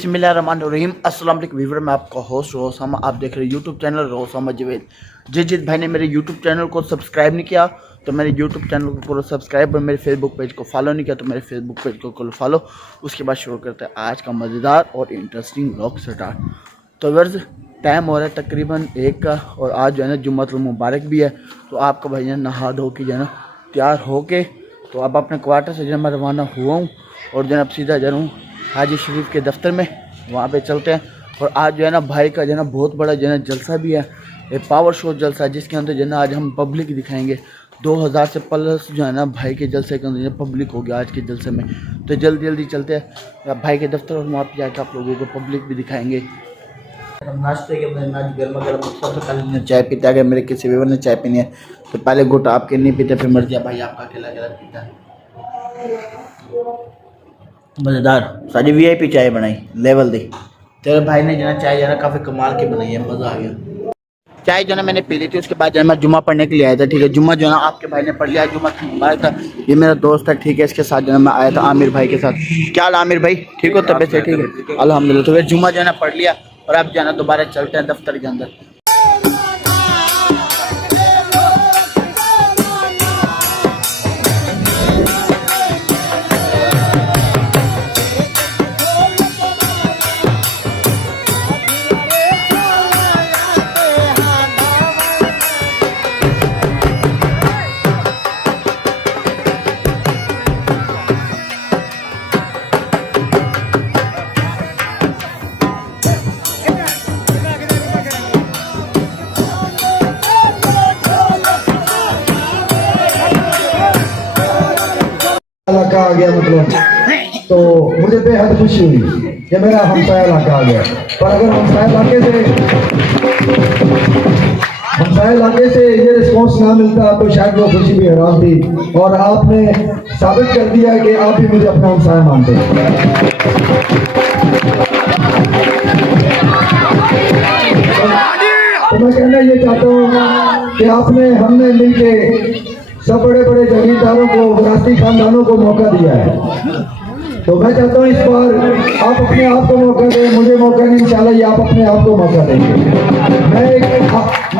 बिस्मिल्लाहिर्रहमानिर्रहीम। अस्सलाम वालेकुम व्यूअर, मैं आपका होस्ट रोसामा। आप देख रहे हैं यूट्यूब चैनल रोसामा जवेद। जिस भाई ने मेरे यूट्यूब चैनल को सब्सक्राइब नहीं किया तो मेरे यूट्यूब चैनल को करो सब्सक्राइब, और मेरे फेसबुक पेज को फॉलो नहीं किया तो मेरे फेसबुक पेज को करो फॉलो। उसके बाद शुरू करते हैं आज का मज़ेदार और इंटरेस्टिंग व्लॉग स्टार्ट। तो वर्ज टाइम हो रहा है तकरीबन 1 का, और आज जो है ना जुम्मतुल मुबारक भी है। तो आपका भाई ने नहा धो के जो है ना तैयार हो के तो अब अपने क्वार्टर से जो है मैं रवाना हुआ हूँ, और जो है अब सीधा जा रहा हूँ हाजी शरीफ के दफ्तर में, वहाँ पे चलते हैं। और आज जो है ना भाई का जो है ना बहुत बड़ा जो है ना जलसा भी है, एक पावर शो जलसा, जिसके अंदर जो है ना आज हम पब्लिक दिखाएंगे। 2000 से प्लस जो है ना भाई के जलसे के अंदर पब्लिक हो गया आज के जलसे में। तो जल्दी जल्दी चलते हैं भाई के दफ्तर, और वहाँ पर जाकर आप लोगों को पब्लिक भी दिखाएंगे। हम नाश्ते के अंदर आज गर्मा गर्म सबसे पहले चाय पीते, अगर मेरे किसी व्यूअर ने चाय पीनी है तो पहले गुट आपके नहीं पीते, फिर मर्जी भाई आपका अकेला अकेला पीता है। मज़ेदार सारी वीआईपी चाय बनाई लेवल दी। तेरे भाई ने जो है चाय जो है काफ़ी कमाल की बनाई है, मज़ा आ गया। चाय जो है मैंने पी ली थी, उसके बाद जो है मैं जुम्मा पढ़ने के लिए आया था। ठीक है, जुम्मा जो है ना आपके भाई ने पढ़ लिया, जुम्मा मुबारक था। ये मेरा दोस्त है, ठीक है, इसके साथ जो है मैं आया था आमिर भाई के साथ। क्या हाल आमिर भाई, ठीक हो, तबीयत से ठीक है? अल्हम्दुलिल्लाह। तो फिर जुम्मा जो है ना पढ़ लिया, और अब जो है ना दोबारा चलते हैं दफ्तर के अंदर। इलाका आ गया, मतलब तो मुझे बेहद खुशी हुई कि मेरा हमसाया इलाका आ गया। पर अगर हमसाया इलाके से ये रिस्पॉन्स ना मिलता तो शायद वो खुशी भी हराम थी। और आपने साबित कर दिया कि आप भी मुझे अपना हमसाया मानते हैं। तो मैं कहना ये चाहता हूँ कि हमने मिलके सब बड़े बड़े जमींदारों को, विरासती खानदानों को मौका दिया है। तो मैं चाहता हूँ इस बार आप अपने आप को मौका दें, मुझे मौका नहीं, इंशाल्लाह ये आप अपने आप को मौका देंगे। मैं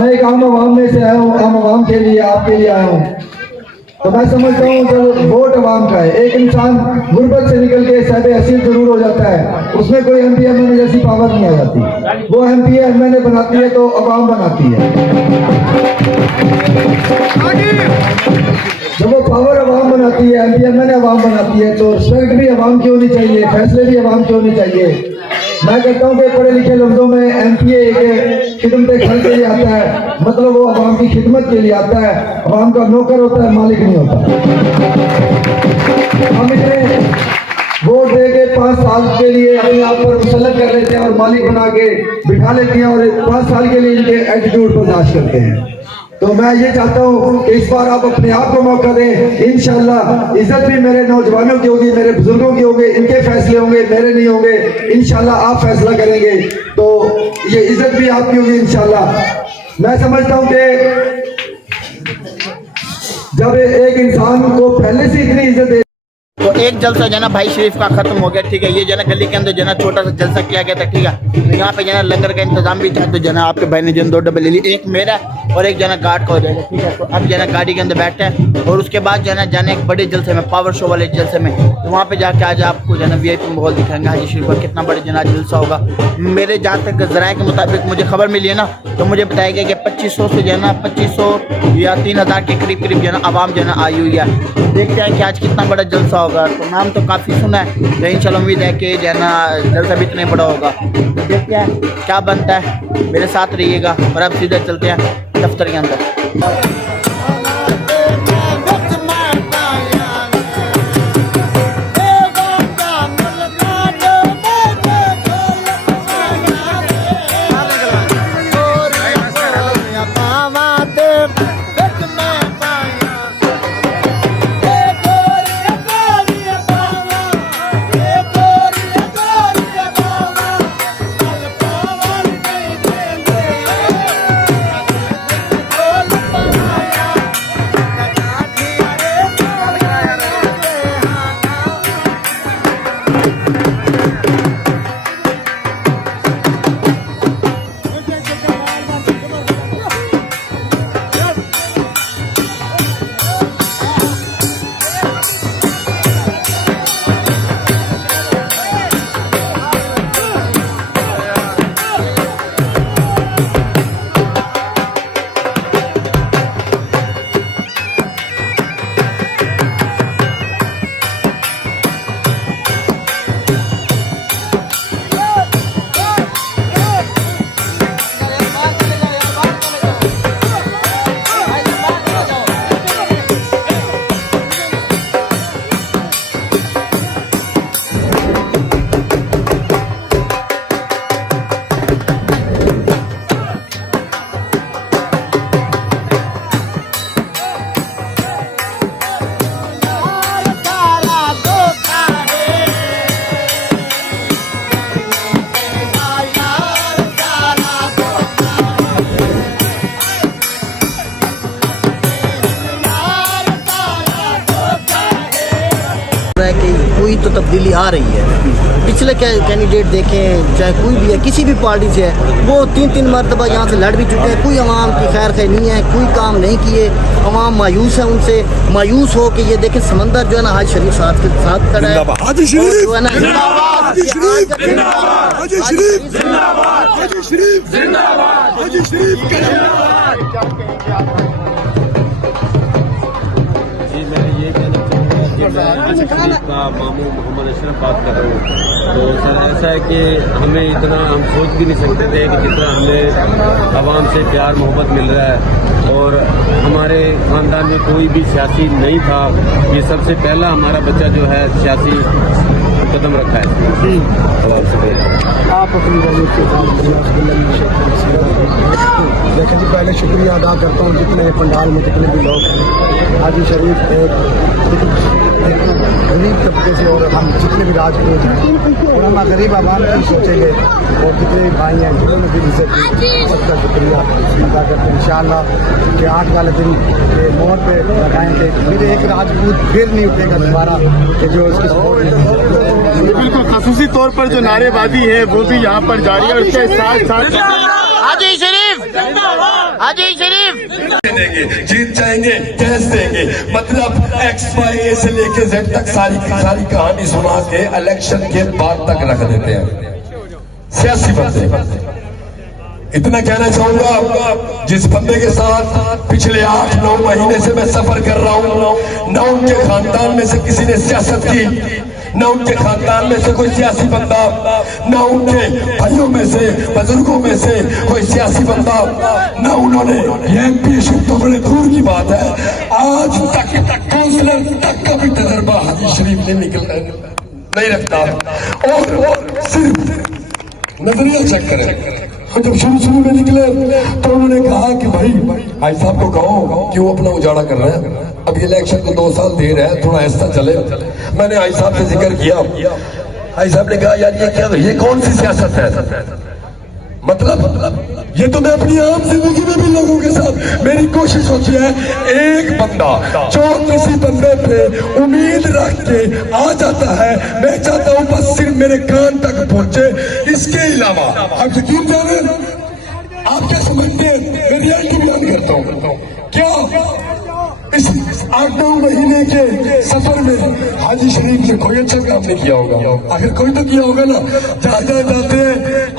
एक आम आवाम में से आया हूँ, आम आवाम के लिए, आपके लिए आया हूँ। तो मैं समझता हूँ जब वोट आवाम का है, एक इंसान गुर्बत से निकल के साहिब हसीन जरूर हो जाता है, उसमें कोई MP MNA जैसी पावर नहीं आ जाती। वो MP MNA बनाती है तो आवाम बनाती है। जब वो पावर आवाम बनाती है, MP MNA आवाम बनाती है, तो रिस्पेक्ट भी आवाम की होनी चाहिए, फैसले भी आवाम के होने चाहिए। मैं कहता हूँ कि पढ़े लिखे लफ्जों में MPA के खिदमत खल के लिए आता है, मतलब वो आवाम की खिदमत के लिए आता है, आवाम का नौकर होता है, मालिक नहीं होता। हम इन्हें वोट दे के 5 साल के लिए अपने आप पर मुसल्लत कर लेते हैं और मालिक बना के बिठा लेते हैं, और 5 साल के लिए इनके एटीट्यूड बर्दाश्त करते हैं। तो मैं ये चाहता हूँ कि इस बार आप अपने आप को मौका दें। इंशाल्लाह इज्जत भी मेरे नौजवानों की होगी, मेरे बुजुर्गों की होगी, इनके फैसले होंगे, मेरे नहीं होंगे। इंशाल्लाह आप फैसला करेंगे तो ये इज्जत भी आपकी होगी इंशाल्लाह। मैं समझता हूँ कि जब एक इंसान को पहले से इतनी इज्जत, तो एक जलसा जो है ना भाई शरीफ का खत्म हो गया। ठीक है, ये जो है ना गली के अंदर जो है ना छोटा सा जलसा किया गया था। ठीक है, तो यहाँ पे जो है लंगर का इंतजाम भी था। तो जो है ना आपके भाई ने जो 2 डब्बे ले ली, एक मेरा और एक जो है ना गार्ड का हो जाएगा। ठीक है, तो अब जो है ना गाड़ी के अंदर बैठे हैं, और उसके बाद जो है ना जाने एक बड़े जलसे में, पावर शो वाले जलसे में। तो वहाँ पे जाके आज आपको जो है ना VIP माहौल दिखाएंगे हाजी शरीफ का, कितना बड़े जो है जलसा होगा। मेरे जहाँ तक जराए के मुताबिक मुझे खबर मिली है ना, तो मुझे बताया गया कि 2500 से जो है ना 2500 या 3000 के करीब जो है ना आवाम जो है ना आई हुई है। देखते हैं कि आज कितना बड़ा जलसा होगा। तो नाम तो काफ़ी सुना है, लेकिन चलो उम्मीद है कि जो है ना जलसा भी इतना बड़ा होगा। तो देखते हैं क्या बनता है, मेरे साथ रहिएगा। और अब सीधे चलते हैं दफ्तर के अंदर। तो तब्दीली आ रही है। पिछले कैंडिडेट देखें, चाहे कोई भी है, किसी भी पार्टी से है, वो 3-3 मरतबा यहाँ से लड़ भी चुके हैं, कोई अवाम की खैर खैर नहीं है, कोई काम नहीं किए, अवाम मायूस है उनसे। मायूस हो कि ये देखें समंदर जो है ना हाजी शरीफ साहब के साथ खड़ा है, हाजी शरीफ जो है ना हाजी शरीफ जिंदाबाद, हाजी शरीफ जिंदाबाद, हाजी शरीफ जिंदाबाद, हाजी शरीफ जी मैं ये कहना चाहूँगा कि मैं हाजी शरीफ का मामू मोहम्मद अशरफ बात कर रहा हूँ। तो सर ऐसा है कि हमें इतना हम सोच भी नहीं सकते थे कि जितना हमें आवाम से प्यार मोहब्बत मिल रहा है, और हमारे ख़ानदान में कोई भी सियासी नहीं था। ये सबसे पहला हमारा बच्चा जो है सियासी कदम रखा है। आप अपनी देखिए जी, पहले शुक्रिया अदा करता हूँ जितने पंडाल में जितने भी लोग हैं। हाजी शरीफ एक गरीब तबके से, और हम जितने भी राजपूत हैं और हम गरीब आवाम की सोचेंगे, और जितने भी भाई हैं जिन्होंने भी इसे सबका शुक्रिया अदा करते हैं। इंशाअल्लाह कि 8 वाले दिन के मोड़ पे लगाएंगे, फिर एक राजपूत फिर नहीं उठेगा दोबारा कि जो इसकी सपोर्ट। बिल्कुल खसूसी तौर पर जो नारेबाजी है वो भी यहाँ पर जारी है, और उसके साथ साथ हाजी शरीफ, हाजी शरीफ देंगे, जीत जाएंगे, कैश देंगे, मतलब XYA से लेके Z तक सारी कहानी सुना के इलेक्शन के बाद तक रख देते हैं सियासी बंदे। इतना कहना चाहूंगा, जिस बंदे के साथ पिछले 8-9 महीने से मैं सफर कर रहा हूँ, न उनके खानदान में से किसी ने सियासत की, न उनके खानदान में से कोई सियासी बंदा, न उनके भाइयों में से बुजुर्गों में से कोई सियासी बंदा, न उन्होंने ये MP तो बड़े दूर की बात है, आज तक काउंसलर तक का भी तजर्बा हाजी शरीफ ने नहीं रखता। और सिर्फ नजरिया चेक करें, जब शुरू में निकले तो उन्होंने कहा कि भाई साहब को कहो क्यों अपना उजाड़ा कर रहे हैं, अब ये इलेक्शन को 2 साल देर है, थोड़ा ऐसा चले। मैंने आई साहब से जिक्र किया, आई साहब ने कहा यार ये क्या, ये कौन सी सियासत है, मतलब ये तो मैं अपनी आम जिंदगी में भी लोगों के साथ मेरी कोशिश होती है, एक बंदा जो किसी बंदे पे उम्मीद रख के आ जाता है, मैं चाहता हूं बस सिर्फ मेरे कान तक पहुंचे, इसके अलावा आप यकीन जाने, आप क्या समझते हैं, मैं रियलिटी बयान करता हूँ, क्या इस 8-9 महीने के सफर में हाजी शरीफ ने कोई अच्छा काम नहीं किया होगा, आखिर कोई तो किया होगा ना। जहाँ जाते हैं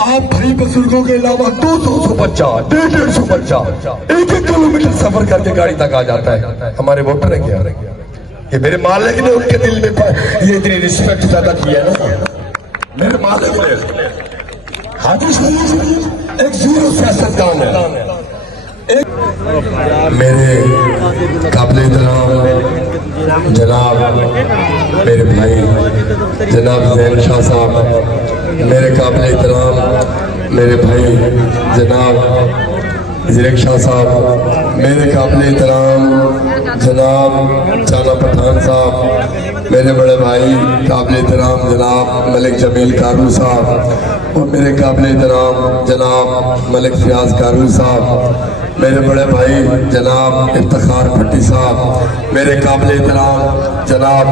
आप भाई बुजुर्गों के अलावा 200 बच्चा, 150 बच्चा 1-1 किलोमीटर सफर करके गाड़ी तक आ जाता है। हमारे वोटर है क्या, ये मेरे मालिक ने उनके दिल में ये इतनी रिस्पेक्ट पैदा की है ना, मेरे मालिक ने। हाजी शरीफ एक जीरो सियासतदान है, मेरे काबिल इहतराम जनाब मेरे भाई जनाब जैन शाह साहब, मेरे काबिल इहतराम मेरे भाई जनाब ज़िरक शाह साहब, मेरे काबिल इहतराम जनाब चाना पठान साहब, मेरे बड़े भाई काबिल इहतराम जनाब मलिक जमील कारू साहब, और मेरे काबिल इहतराम जनाब मलिक फयाज कारू साहब, मेरे बड़े भाई जनाब इफ्तिखार भट्टी साहब, मेरे काबिल एहतराम जनाब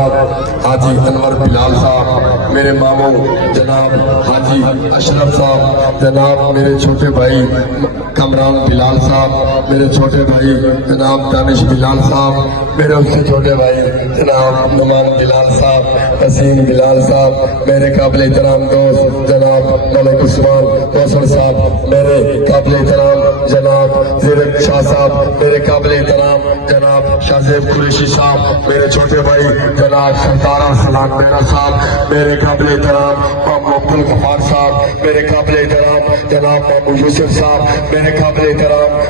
हाजी अनवर बिलाल साहब, मेरे मामू जनाब हाजी अशरफ साहब, जनाब मेरे छोटे भाई कमरान बिलाल साहब, मेरे छोटे भाई जनाब दानिश बिलाल साहब, मेरे उससे छोटे भाई जनाब नुमान बिलाल साहब, वसीम बिलाल साहब, मेरे काबिल एहतराम दोस्त जनाब मलिक उस्मान कौसर साहब, मेरे काबिल एहतराम जनाब ज़िरक शाह साहब, मेरे काबिल एहतराम जनाब शाहजेब कुरैशी साहब, मेरे छोटे भाई जनाब सरदारा सलाम मेहरा साहब, मेरे काबिल एहतराम मामू अब्दुल गफार साहब, मेरे काबिल एहतराम जनाब मामू यूसुफ साहब, मेरे काबिल एहतराम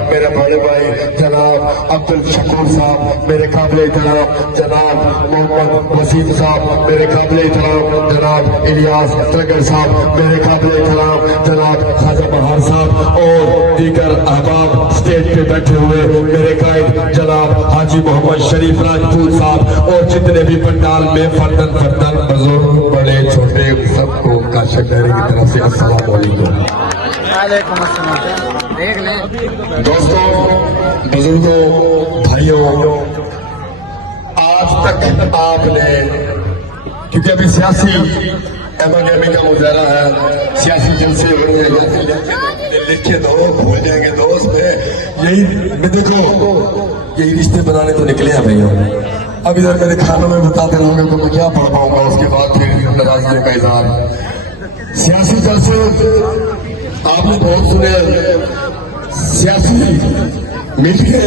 मेरे बड़े भाई जनाब अब्दुल शकूर साहब, मेरे काबिल एहतराम जनाब मोहम्मद वसीम साहब, मेरे काबिल एहतराम जनाब इलियास तलगर साहब, मेरे काबिल एहतराम जनाब खाजा बहार साहब, और दीगर अहबाब स्टेज पे बैठे हुए मेरे कायद जनाब हाजी मोहम्मद शरीफ राजपूत साहब, और जितने भी पंडाल में फर्दन बुजुर्ग बड़े छोटे सबको काशिफ डैरी की तरफ से अस्सलाम वालेकुम। दोस्तों, बुजुर्गों, भाइयों, आज तक आपने क्योंकि अभी सियासी एमाडेमी का मुजाहरा है, सियासी जलसे हो रहे हैं, लिखे दो भूल जाएंगे दोस्त में यही मैं देखो यही रिश्ते बनाने तो निकले हैं भैया। अब इधर मेरे खानों में बताते रहोगे तो मैं क्या पढ़ पाऊंगा, उसके बाद फिर नाराजगी का इजहार। सियासी जलसे आपने बहुत सुने, सियासी मिलके